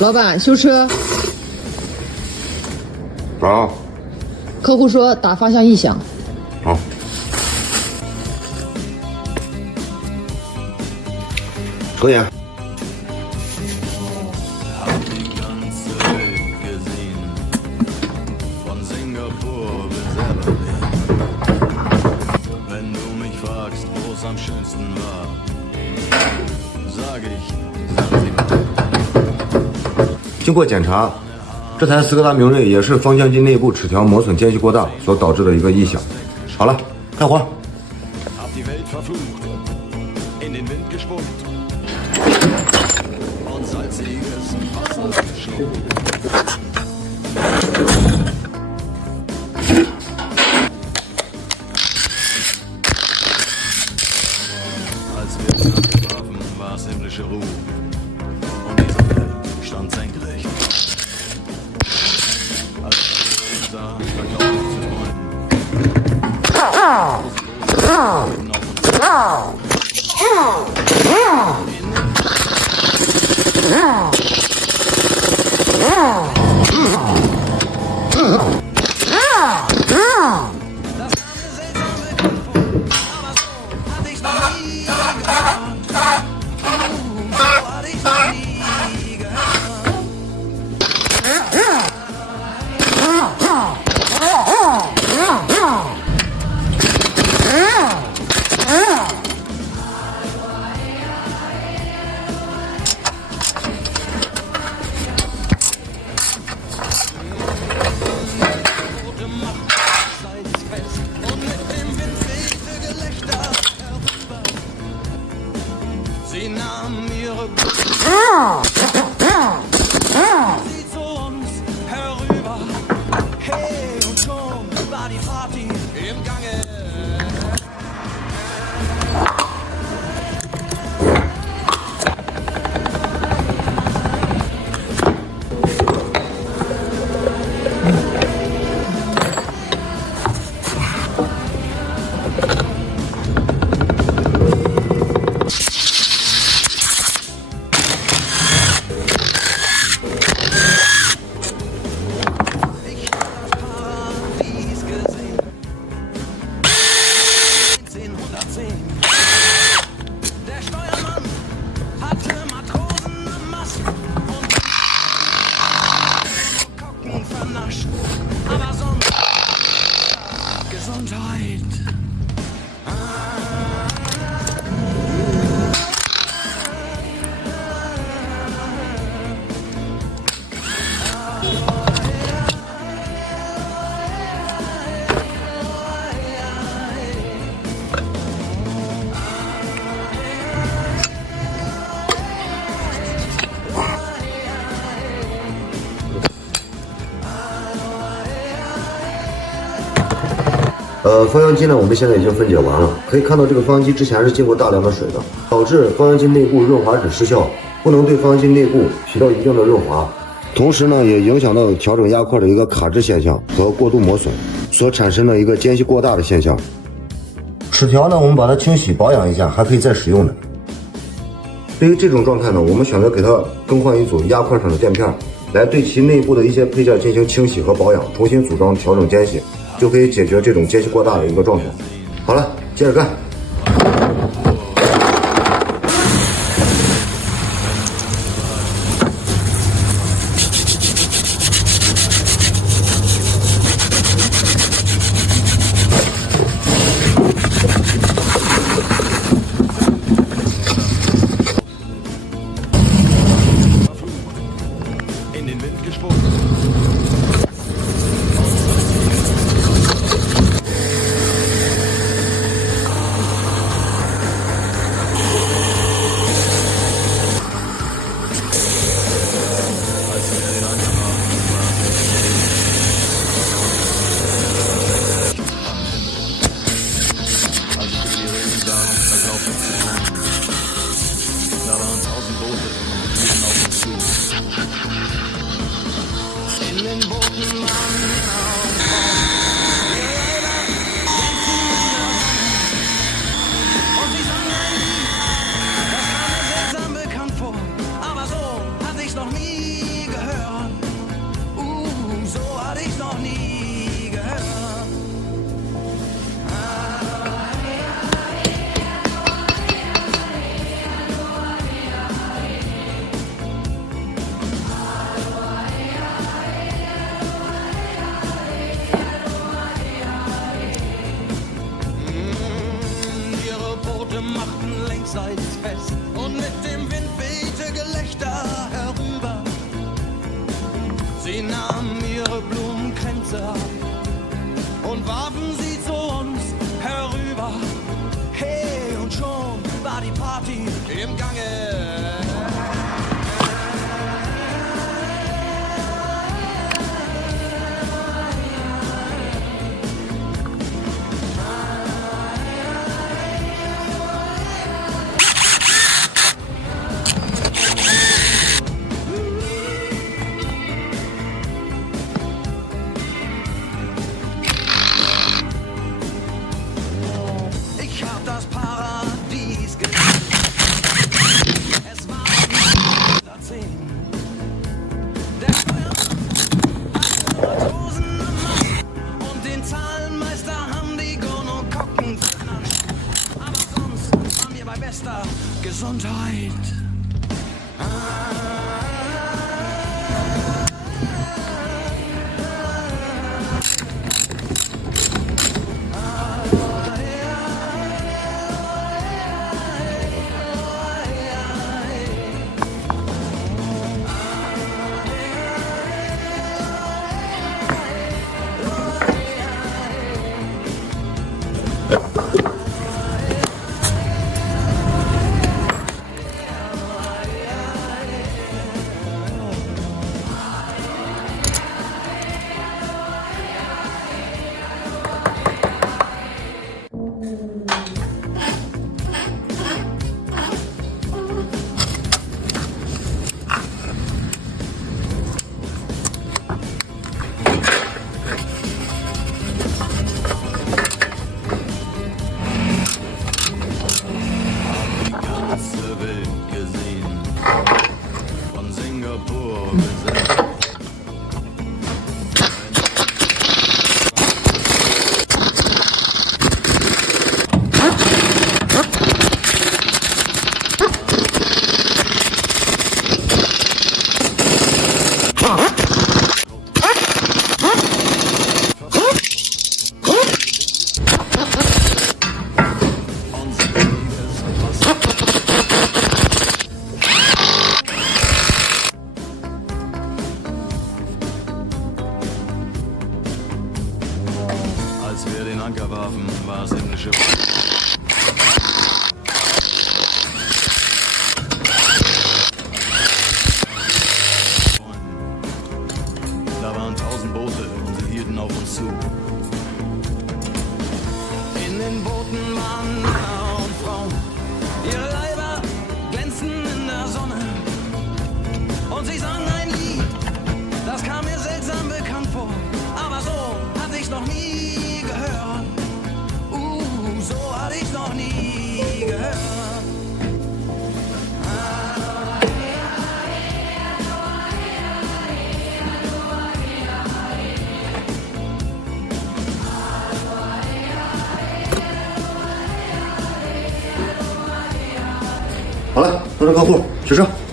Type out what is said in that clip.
老板，修车。啊。客户说打方向异响。好。抽烟。am schönsten war, sag ich. 经过检查，这台斯柯达明锐也是方向机内部齿条磨损间隙过大所导致的一个异响。好了，开活。Hab die Welt verflucht, in den Wind gespuckt und salziges Wasser geschluckt. Als wir zusammentrafen, war es himmlische Ruhe und die Sonne stand senkrecht. Als ich sah, verglaubte ich zu träumen. Sie nahmen ihre sie zu uns herüber. Hey, und schon war die Party im Gange. Der Steuermann hatte Matrosen am Mast und Kocken vernascht, aber sonst Gesundheit.方向机呢，我们现在已经分解完了。可以看到，这个方向机之前是经过大量的水的，导致方向机内部润滑脂失效，不能对方向机内部起到一定的润滑，同时呢，也影响到调整压块的一个卡滞现象和过度磨损所产生的一个间隙过大的现象。齿条呢，我们把它清洗保养一下，还可以再使用的。对于这种状态呢，我们选择给它更换一组压块上的垫片，来对其内部的一些配件进行清洗和保养，重新组装调整间隙。就可以解决这种间隙过大的一个状态。好了，接着干。In den Wind gespuckt. Da waren 1000 Boote und fielen auf uns zu. In den Booten waren Männer und Frauen. Und sie sangen ein Lied, das kam mir seltsam bekannt vor. Aber so hatte ich's noch nie und warfen sie zu uns herüber. Hey, und schon war die Party im Gange. Ich hab das Paradies gesehen. Es war 10. Der Tausende Mann und den Zahlenmeister haben die Gonokokken vernascht. Aber sonst waren wir bei bester Gesundheit. Ganze Welt gesehen, von Singapur bis als wir den Anker warfen, war das himmlische. Da waren 1000 Boote und sie hielten auf uns zu. In den Booten waren Männer und Frauen. Ihre Leiber glänzten in der Sonne. Und sie sangen ein Lied, das kam mir seltsam bekannt vor. Aber so hatte ich's noch nie gehört. So hatte ich's noch nie gehört.好了，到这客户，取车。